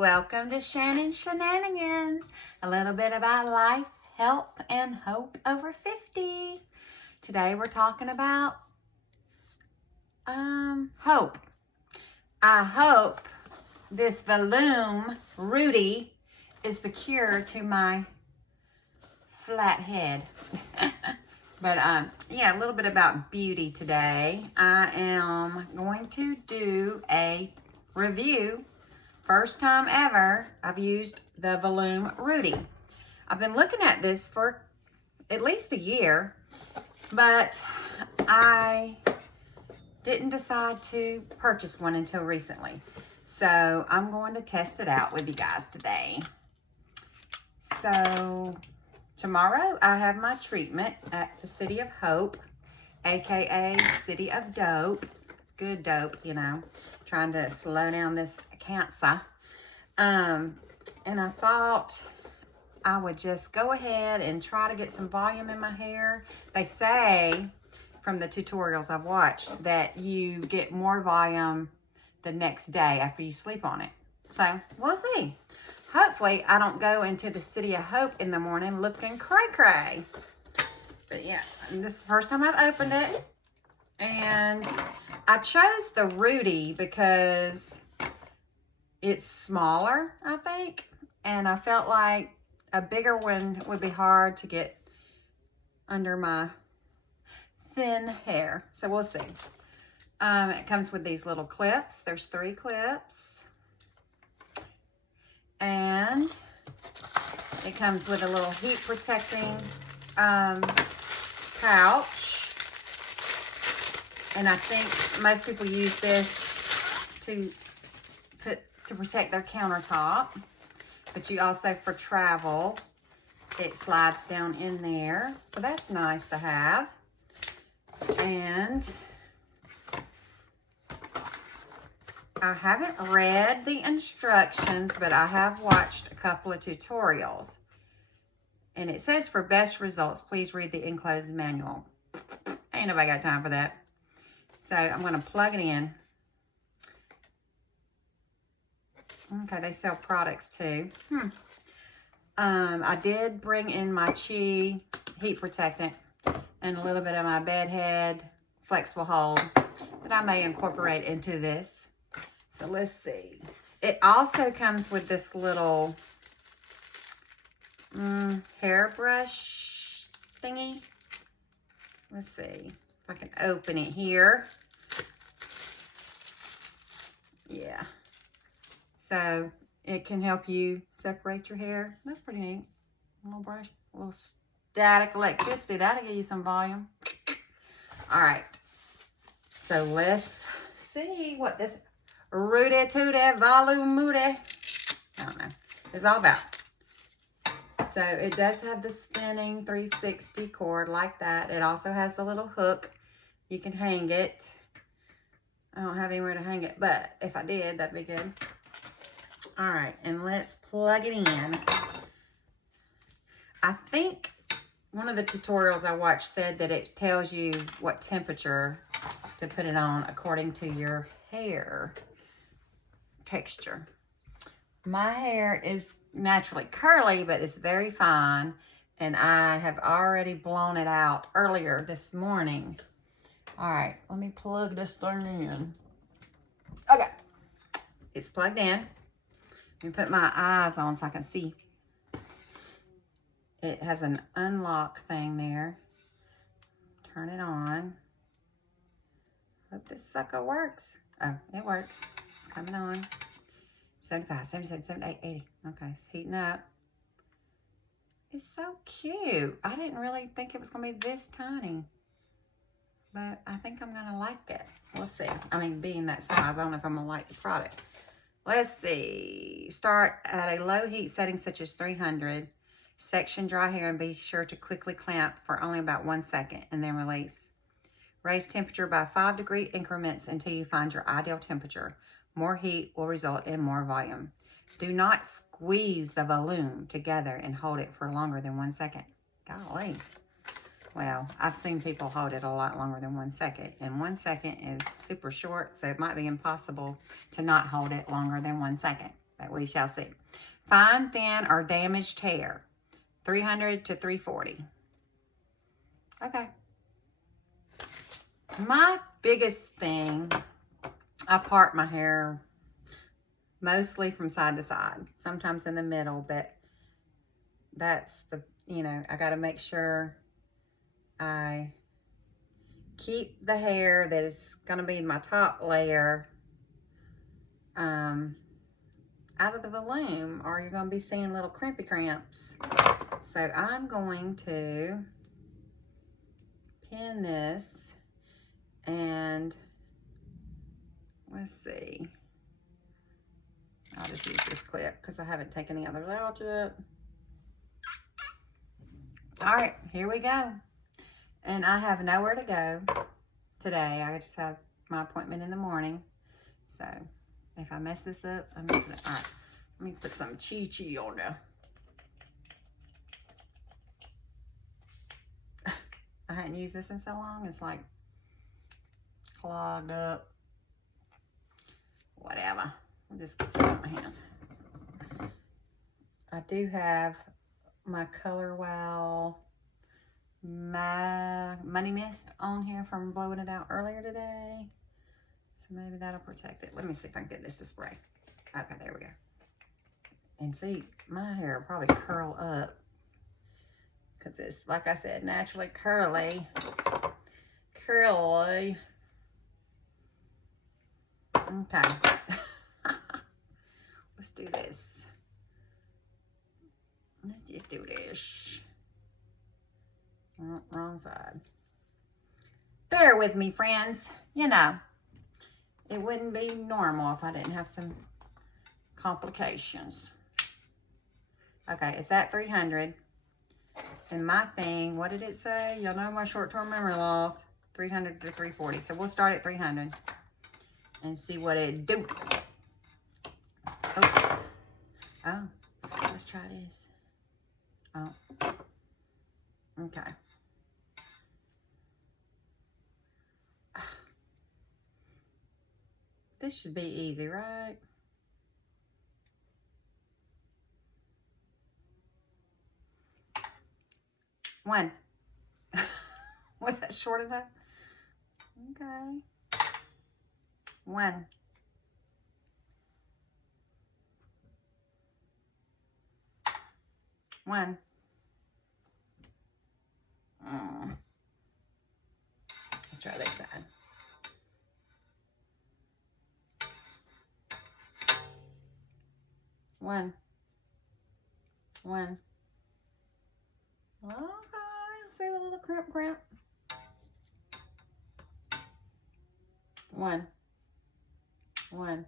Welcome to Shannon Shenanigans. A little bit about life, health, and hope over 50. Today we're talking about hope. I hope this Valoom rootie is the cure to my flat head. But yeah, a little bit about beauty today. I am going to do a review. First time ever I've used the Valoom rootie. I've been looking at this for at least a year, but I didn't decide to purchase one until recently. So I'm going to test it out with you guys today. So tomorrow I have my treatment at the City of Hope, aka City of Dope. Good dope, you know, trying to slow down this cancer. And I thought I would just go ahead and try to get some volume in my hair. They say from the tutorials I've watched that you get more volume the next day after you sleep on it. So we'll see. Hopefully I don't go into the City of Hope in the morning looking cray-cray. But yeah, this is the first time I've opened it. And I chose the rootie because it's smaller, I think. And I felt like a bigger one would be hard to get under my thin hair. So we'll see. It comes with these little clips. There's 3 clips. And it comes with a little heat protecting pouch. And I think most people use this to protect their countertop. But you also, for travel, it slides down in there. So that's nice to have. And I haven't read the instructions, but I have watched a couple of tutorials. And it says for best results, please read the enclosed manual. Ain't nobody got time for that. So I'm going to plug it in. Okay, they sell products too. I did bring in my Chi heat protectant and a little bit of my bed head flexible hold that I may incorporate into this. So let's see. It also comes with this little hairbrush thingy. Let's see if I can open it here. Yeah. So it can help you separate your hair. That's pretty neat. A little brush, a little static electricity. That'll give you some volume. All right. So let's see what this rootie tootie Valoom moody, I don't know, is all about. So it does have the spinning 360 cord like that. It also has the little hook. You can hang it. I don't have anywhere to hang it, but if I did, that'd be good. All right, and let's plug it in. I think one of the tutorials I watched said that it tells you what temperature to put it on according to your hair texture. My hair is naturally curly, but it's very fine, and I have already blown it out earlier this morning. All right, let me plug this thing in. Okay, it's plugged in. Let me put my eyes on so I can see. It has an unlock thing there. Turn it on. Hope this sucker works. Oh, it works. It's coming on. 75, 77, 78, 80. Okay, it's heating up. It's so cute. I didn't really think it was going to be this tiny. But I think I'm going to like it. We'll see. I mean, being that size, I don't know if I'm going to like the product. Let's see. Start at a low heat setting such as 300. Section dry hair and be sure to quickly clamp for only about 1 second and then release. Raise temperature by 5-degree increments until you find your ideal temperature. More heat will result in more volume. Do not squeeze the Valoom together and hold it for longer than 1 second. Golly. Well, I've seen people hold it a lot longer than 1 second, and 1 second is super short, so it might be impossible to not hold it longer than 1 second. but we shall see. Fine, thin, or damaged hair. 300 to 340. Okay. My biggest thing, I part my hair mostly from side to side, sometimes in the middle, but that's the, you know, I got to make sure I keep the hair that is going to be my top layer out of the Valoom, or you're going to be seeing little crimpy cramps. So I'm going to pin this, and let's see. I'll just use this clip because I haven't taken the others out yet. All right, here we go. And I have nowhere to go today. I just have my appointment in the morning. So if I mess this up, I'm messing it up. All right, let me put some chi on there. I hadn't used this in so long. It's like clogged up. Whatever. I'll just get some on my hands. I do have my Color Wow Money Mist on here from blowing it out earlier today. So maybe that'll protect it. Let me see if I can get this to spray. Okay, there we go. And see, my hair will probably curl up because it's, like I said, naturally curly. Curly. Okay. Let's do this. Let's just do this. Oh, wrong side. Bear with me, friends. You know, it wouldn't be normal if I didn't have some complications. Okay, is that 300? And my thing, what did it say? Y'all know my short-term memory loss. 300 to 340. So we'll start at 300 and see what it do. Oops. Oh, let's try this. Oh, okay. This should be easy, right? One. Was that short enough? Okay. One. One. Let's try this side. One. One. Okay. See the little cramp. One. One.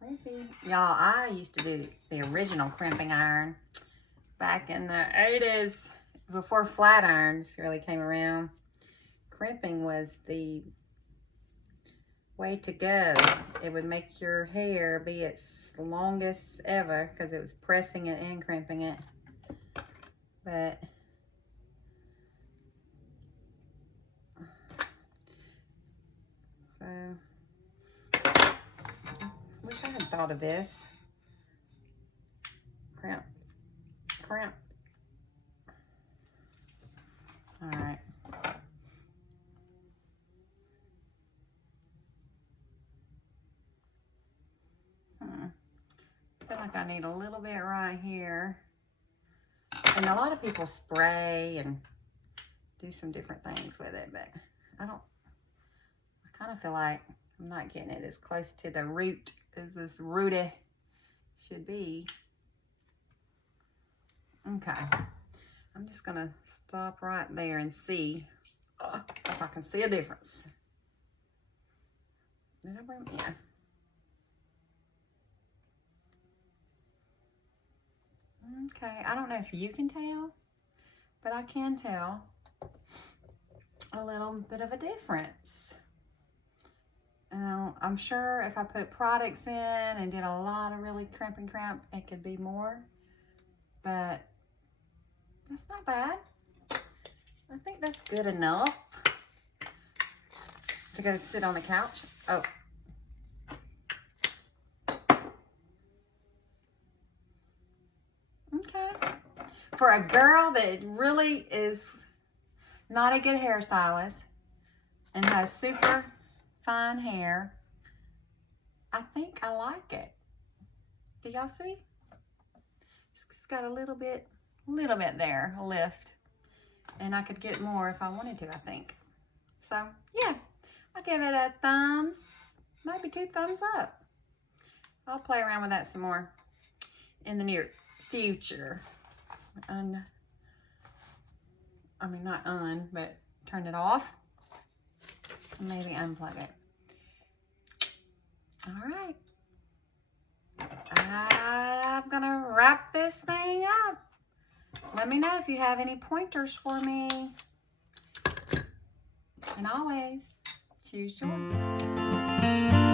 Crimpy. Y'all, I used to do the original crimping iron back in the 80s, before flat irons really came around. Crimping was the way to go. It would make your hair be its longest ever because it was pressing it and crimping it. But so wish I had thought of this. Cramp. All right. I feel like I need a little bit right here. And a lot of people spray and do some different things with it, but I kind of feel like I'm not getting it as close to the root as this rootie should be. Okay. I'm just gonna stop right there and see if I can see a difference. Did I bring? Yeah. Okay, I don't know if you can tell, but I can tell a little bit of a difference. And I'm sure if I put products in and did a lot of really crimp, it could be more, but that's not bad. I think that's good enough to go sit on the couch. Oh, for a girl that really is not a good hairstylist and has super fine hair, I think I like it. Do y'all see? It's got a little bit there, a lift. And I could get more if I wanted to, I think. So, yeah. I'll give it a thumbs, maybe 2 thumbs up. I'll play around with that some more in the near future. But turn it off. Maybe unplug it. All right. I'm gonna wrap this thing up. Let me know if you have any pointers for me. And always, choose joy.